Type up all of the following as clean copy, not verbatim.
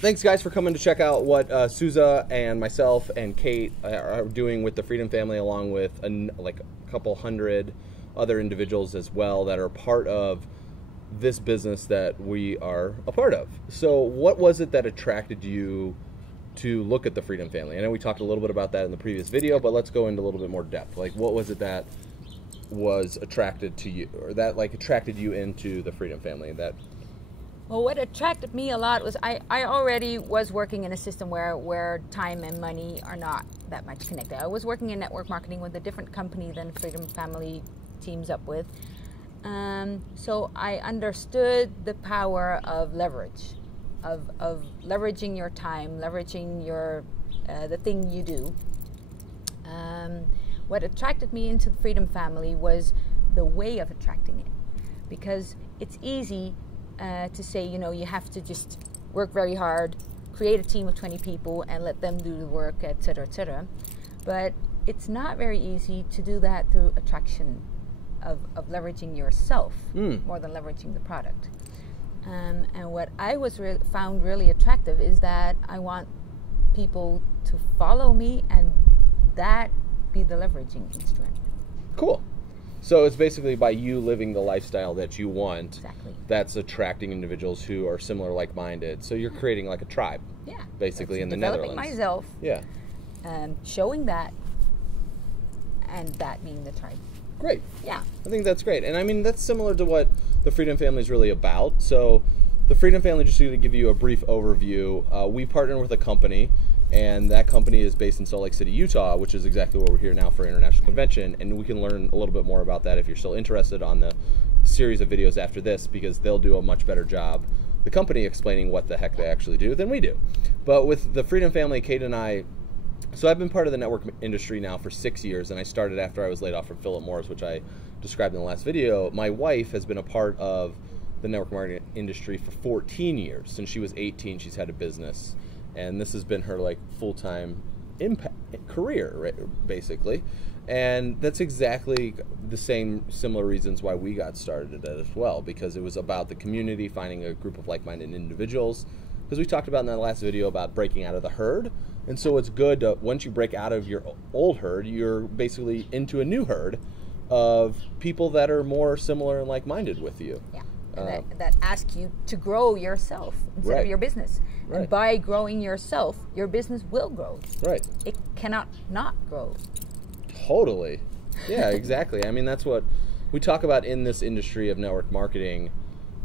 thanks guys for coming to check out what Suze and myself and Kate are doing with the Freedom Family, along with like a couple hundred other individuals as well that are part of this business that we are a part of. So what was it that attracted you to look at the Freedom Family? I know we talked a little bit about that in the previous video, but let's go into a little bit more depth. Like, what was it that was attracted to you, or that like attracted you into the Freedom Family? Well, what attracted me a lot was I already was working in a system where time and money are not that much connected. I was working in network marketing with a different company than Freedom Family teams up with. So I understood the power of leverage, of leveraging your time, leveraging your the thing you do. What attracted me into the Freedom Family was the way of attracting it, because it's easy to say, you know, you have to just work very hard, create a team of 20 people and let them do the work, etc., etc. But it's not very easy to do that through attraction of leveraging yourself more than leveraging the product. And what I found really attractive is that I want people to follow me and that be the leveraging instrument. Cool. So it's basically by you living the lifestyle that you want, exactly, that's attracting individuals who are similar, like-minded. So you're creating like a tribe, basically, in the Netherlands. Developing myself, showing that, and that being the tribe. Great. Yeah. I think that's great. And I mean, that's similar to what the Freedom Family is really about. So the Freedom Family, just to give you a brief overview, we partner with a company, and that company is based in Salt Lake City, Utah, which is exactly where we're here now for International Convention. And we can learn a little bit more about that if you're still interested on the series of videos after this, because they'll do a much better job, the company, explaining what the heck they actually do than we do. But with the Freedom Family, Kate and I, so I've been part of the network industry now for 6 years, and I started after I was laid off from Philip Morris, which I described in the last video. My wife has been a part of the network marketing industry for 14 years. Since she was 18, she's had a business, and this has been her like full-time career, right, basically. And that's exactly the similar reasons why we got started as well, because it was about the community, finding a group of like-minded individuals, because we talked about in that last video about breaking out of the herd. And so it's good to, once you break out of your old herd, you're basically into a new herd of people that are more similar and like-minded with you. Yeah. And that ask you to grow yourself instead of your business. Right. And by growing yourself, your business will grow. Right. It cannot not grow. Totally. Yeah, exactly. I mean, that's what we talk about in this industry of network marketing,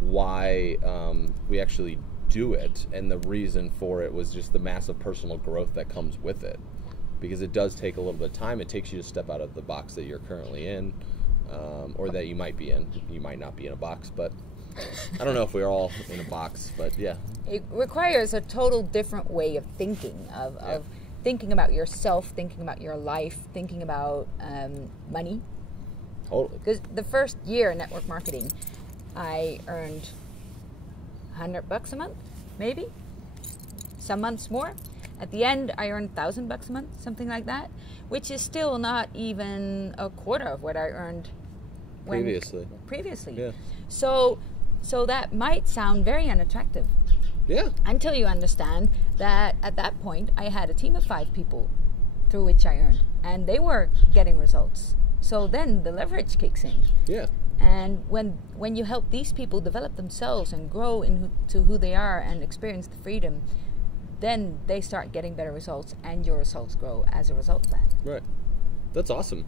why we actually do it, and the reason for it was just the massive personal growth that comes with it. Because it does take a little bit of time. It takes you to step out of the box that you're currently in, or that you might be in. You might not be in a box, but I don't know if we're all in a box, but yeah. It requires a total different way of thinking, of thinking about yourself, thinking about your life, thinking about money. Totally. Because the first year in network marketing, I earned $100 a month, maybe. Some months more. At the end, I earned $1,000 a month, something like that, which is still not even a quarter of what I earned previously. Yeah. So that might sound very unattractive. Yeah. Until you understand that at that point, I had a team of 5 people through which I earned, and they were getting results. So then the leverage kicks in. Yeah. And when you help these people develop themselves and grow into who they are and experience the freedom, then they start getting better results, and your results grow as a result of that. Right. That's awesome.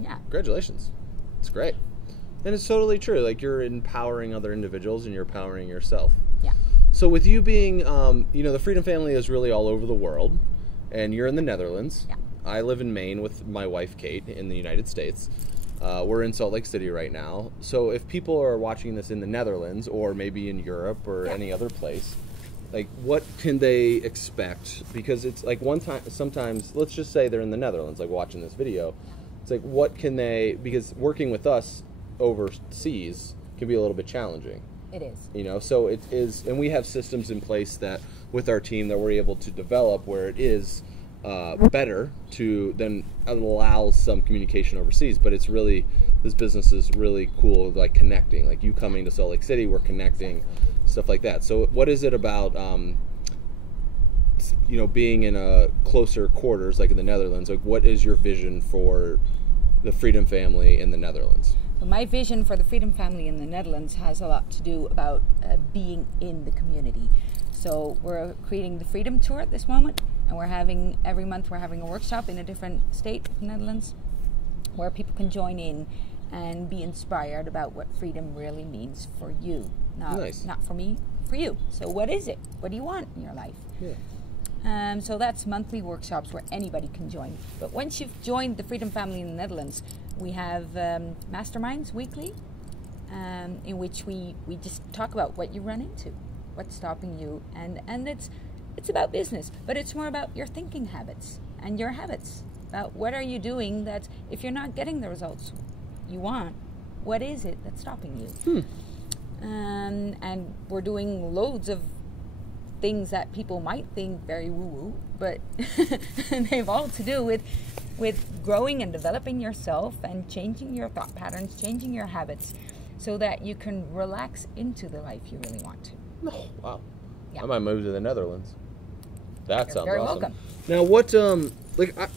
Yeah. Congratulations. It's great. And it's totally true. Like, you're empowering other individuals and you're empowering yourself. Yeah. So with you being, the Freedom Family is really all over the world, and you're in the Netherlands. Yeah. I live in Maine with my wife, Kate, in the United States. We're in Salt Lake City right now. So if people are watching this in the Netherlands, or maybe in Europe or any other place, like, what can they expect? Because it's like sometimes, let's just say they're in the Netherlands, like watching this video. It's like, what can they, because working with us overseas can be a little bit challenging. It is. You know, so it is, and we have systems in place that with our team that we're able to develop where it is better to then allow some communication overseas. But it's really, this business is really cool, like connecting, like you coming to Salt Lake City, we're connecting, stuff like that. So what is it about being in a closer quarters, like in the Netherlands, like what is your vision for the Freedom Family in the Netherlands? So my vision for the Freedom Family in the Netherlands has a lot to do about being in the community. So we're creating the Freedom Tour at this moment, and every month we're having a workshop in a different state of the Netherlands where people can join in and be inspired about what freedom really means for you. Not for me, for you. So what is it? What do you want in your life? Yeah. So that's monthly workshops where anybody can join. But once you've joined the Freedom Family in the Netherlands, we have masterminds weekly in which we just talk about what you run into, what's stopping you. And it's about business, but it's more about your thinking habits and your habits. About what are you doing that if you're not getting the results you want, what is it that's stopping you? And we're doing loads of things that people might think very woo-woo, but they've all to do with growing and developing yourself and changing your thought patterns, changing your habits, so that you can relax into the life you really want to. Oh, wow. Yeah. I might move to the Netherlands. That You're sounds very awesome. welcome. Now, what, I'm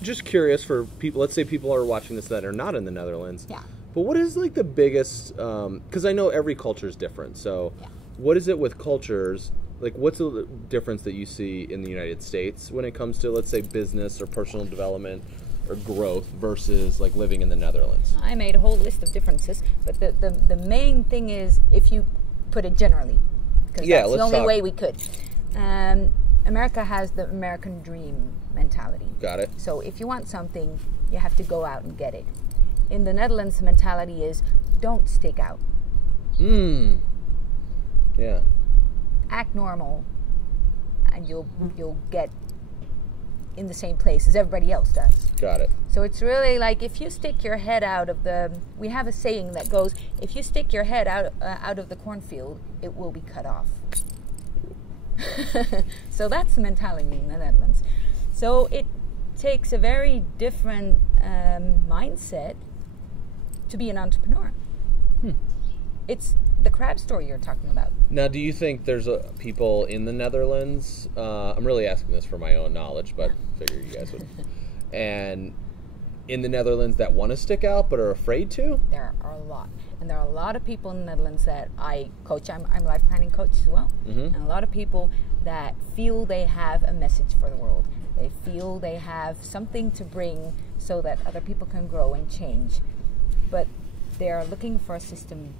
just curious for people, let's say people are watching this that are not in the Netherlands. Yeah. But what is like the biggest, because I know every culture is different, so Yeah. what is it with cultures, like what's the difference that you see in the United States when it comes to, let's say, business or personal development or growth versus like living in the Netherlands? I made a whole list of differences, but the main thing is, if you put it generally, because that's the only way we could. America has the American dream mentality. Got it. So if you want something, you have to go out and get it. In the Netherlands, the mentality is, don't stick out. Yeah. Act normal, and you'll get in the same place as everybody else does. Got it. So it's really like, if you stick your head out of we have a saying that goes, if you stick your head out of the cornfield, it will be cut off. So that's the mentality in the Netherlands. So it takes a very different mindset to be an entrepreneur. It's the crab story you're talking about. Now, do you think there's people in the Netherlands, I'm really asking this for my own knowledge, but I figure you guys would, and in the Netherlands that want to stick out but are afraid to? There are a lot. And there are a lot of people in the Netherlands that I coach. I'm a life planning coach as well. And a lot of people that feel they have a message for the world. They feel they have something to bring so that other people can grow and change. But they're looking for a system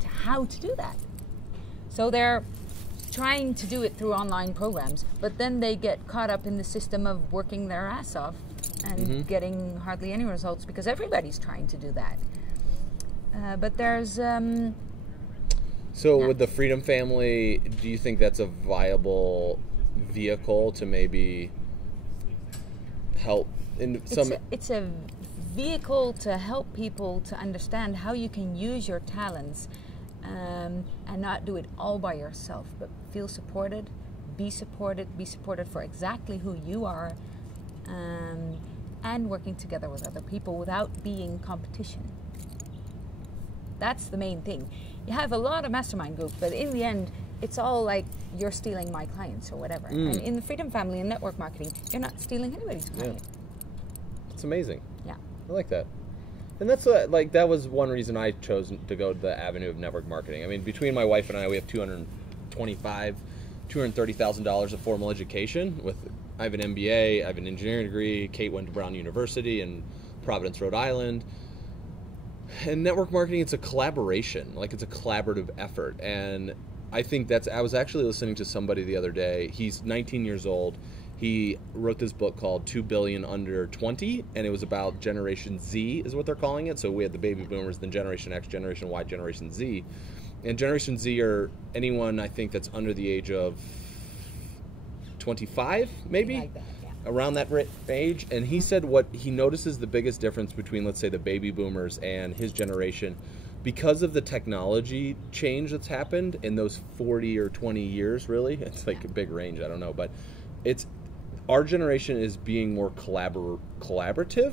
to how to do that. So they're trying to do it through online programs, but then they get caught up in the system of working their ass off and getting hardly any results because everybody's trying to do that. But there's... So with the Freedom Family, do you think that's a viable vehicle to maybe help in some... It's a vehicle to help people to understand how you can use your talents and not do it all by yourself, but feel supported, be supported for exactly who you are, and working together with other people without being competition. That's the main thing. You have a lot of mastermind groups, but in the end, it's all like you're stealing my clients or whatever. And in the Freedom Family and network marketing, you're not stealing anybody's client. It's amazing. Yeah. I like that. And that's that was one reason I chose to go the avenue of network marketing. I mean, between my wife and I, we have $230,000 of formal education. I have an MBA, I have an engineering degree. Kate went to Brown University in Providence, Rhode Island. And network marketing, it's a collaboration, it's a collaborative effort. And I think I was actually listening to somebody the other day. He's 19 years old. He wrote this book called 2 Billion Under 20, and it was about Generation Z is what they're calling it. So we had the baby boomers, then Generation X, Generation Y, Generation Z. And Generation Z are anyone, I think, that's under the age of 25, maybe? Like that, yeah. Around that age. And he said what he notices the biggest difference between, let's say, the baby boomers and his generation, because of the technology change that's happened in those 40 or 20 years, really. It's like a big range, I don't know. But our generation is being more collaborative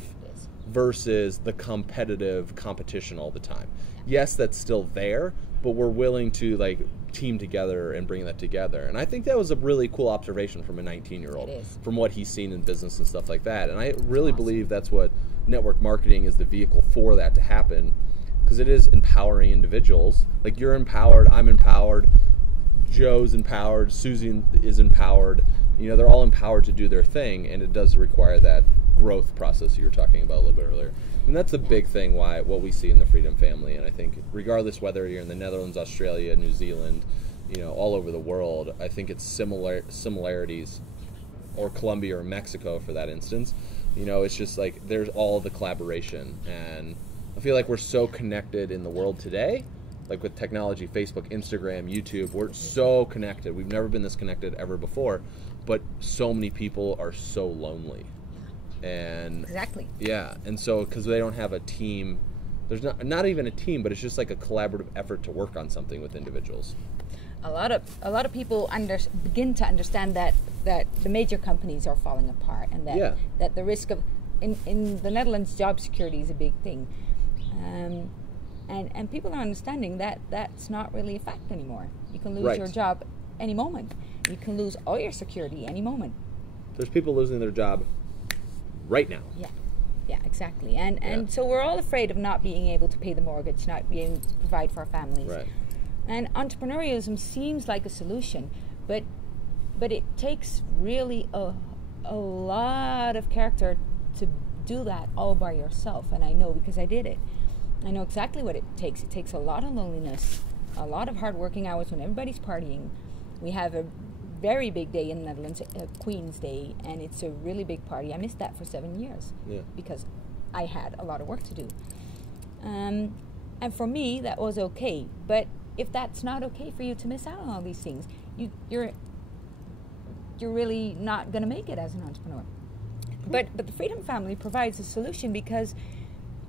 versus the competition all the time. Yes, that's still there, but we're willing to team together and bring that together. And I think that was a really cool observation from a 19-year-old, from what he's seen in business and stuff like that. And I really believe that's what network marketing is, the vehicle for that to happen, because it is empowering individuals. Like, you're empowered, I'm empowered, Joe's empowered, Susie is empowered. You know, they're all empowered to do their thing, and it does require that growth process you were talking about a little bit earlier. And that's the big thing, what we see in the Freedom Family. And I think regardless whether you're in the Netherlands, Australia, New Zealand, you know, all over the world, I think it's similarities, or Colombia or Mexico for that instance. You know, it's just like there's all the collaboration. And I feel like we're so connected in the world today, like with technology, Facebook, Instagram, YouTube. We're so connected. We've never been this connected ever before, but so many people are so lonely. And exactly. Yeah, and so because they don't have a team, there's not even a team, but it's just like a collaborative effort to work on something with individuals. A lot of people begin to understand that the major companies are falling apart, and that the risk of in the Netherlands, job security is a big thing, and people are understanding that that's not really a fact anymore. You can lose your job any moment. You can lose all your security any moment. There's people losing their job right now. Yeah, exactly. And so we're all afraid of not being able to pay the mortgage, not being able to provide for our families. Right. And entrepreneurialism seems like a solution, but it takes really a lot of character to do that all by yourself. And I know, because I did it. I know exactly what it takes. It takes a lot of loneliness, a lot of hard working hours when everybody's partying. We have a very big day in the Netherlands, Queen's Day, and it's a really big party. I missed that for 7 years because I had a lot of work to do. And for me, that was okay. But if that's not okay for you to miss out on all these things, you're really not going to make it as an entrepreneur. But the Freedom Family provides a solution, because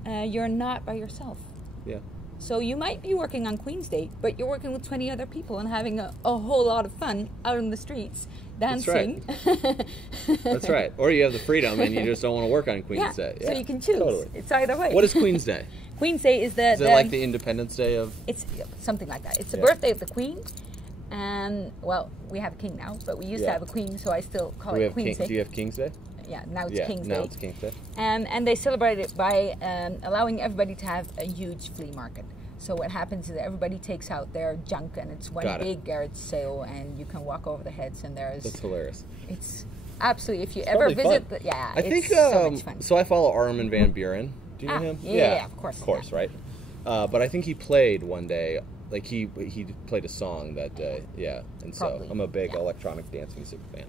you're not by yourself. Yeah. So you might be working on Queen's Day, but you're working with 20 other people and having a whole lot of fun out in the streets, dancing. That's right. That's right. Or you have the freedom and you just don't want to work on Queen's Day. Yeah, so you can choose. Totally. It's either way. What is Queen's Day? Queen's Day is Is it like the Independence Day of... It's something like that. It's the birthday of the Queen. And, well, we have a king now, but we used to have a queen, so I still call it Queen's Day. Do you have King's Day? Yeah, now it's King's Day. Now it's King's Day. And they celebrate it by allowing everybody to have a huge flea market. So what happens is everybody takes out their junk, and it's one big garage sale, and you can walk over the heads, and there's... That's hilarious. It's absolutely, if you ever visit... I think, so much fun. So I follow Armin van Buren. Do you know him? Yeah, of course. Of course, right? But I think he played one day, like he played a song that day, and so I'm a big electronic dance music fan.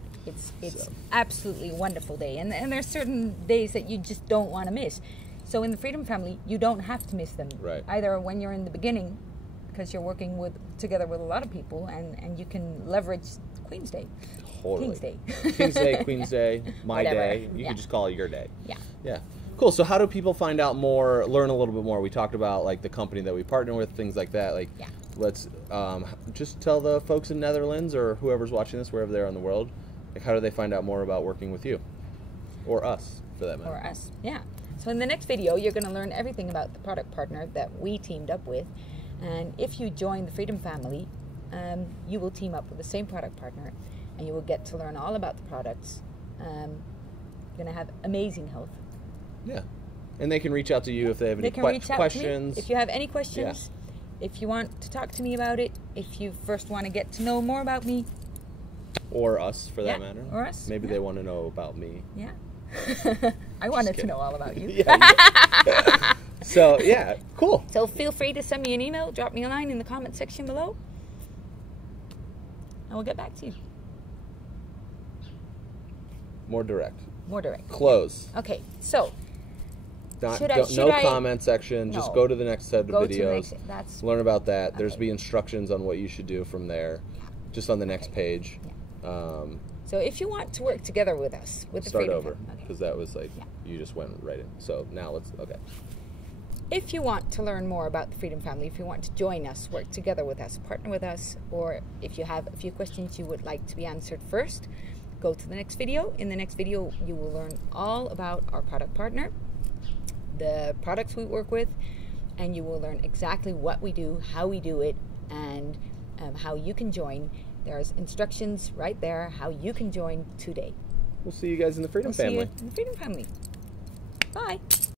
It's absolutely wonderful day, and there's certain days that you just don't want to miss. So in the Freedom Family, you don't have to miss them. Right. Either when you're in the beginning, because you're working together with a lot of people, and you can leverage Queen's Day. Totally. King's Day. King's Day, Queen's Day, my day. You can just call it your day. Yeah. Cool. So how do people find out more, learn a little bit more? We talked about like the company that we partner with, things like that. Like, let's just tell the folks in Netherlands or whoever's watching this, wherever they are in the world, like how do they find out more about working with you? Or us, for that matter. Or us, yeah. So in the next video, you're going to learn everything about the product partner that we teamed up with. And if you join the Freedom Family, you will team up with the same product partner, and you will get to learn all about the products. You're going to have amazing health. Yeah. And they can reach out to you if they have any questions. If you have any questions, if you want to talk to me about it, if you first want to get to know more about me. Or us, for that matter. Or us. Maybe they want to know about me. Yeah. I wanted to know all about you. So, cool. So feel free to send me an email, drop me a line in the comment section below, and we'll get back to you. More direct. Close. Okay, so no comment section. Just go to the next set of videos. Learn about that. Okay. There's be instructions on what you should do from there. Just on the next page. So if you want to work together with us, with the Freedom Family, because that was like you just went right in. So now if you want to learn more about the Freedom Family, if you want to join us, work together with us, partner with us, or if you have a few questions you would like to be answered first, go to the next video. In the next video, you will learn all about our product partner, the products we work with, and you will learn exactly what we do, how we do it, and how you can join. There's instructions right there how you can join today. We'll see you guys in the Freedom Family. See you in the Freedom Family. Bye.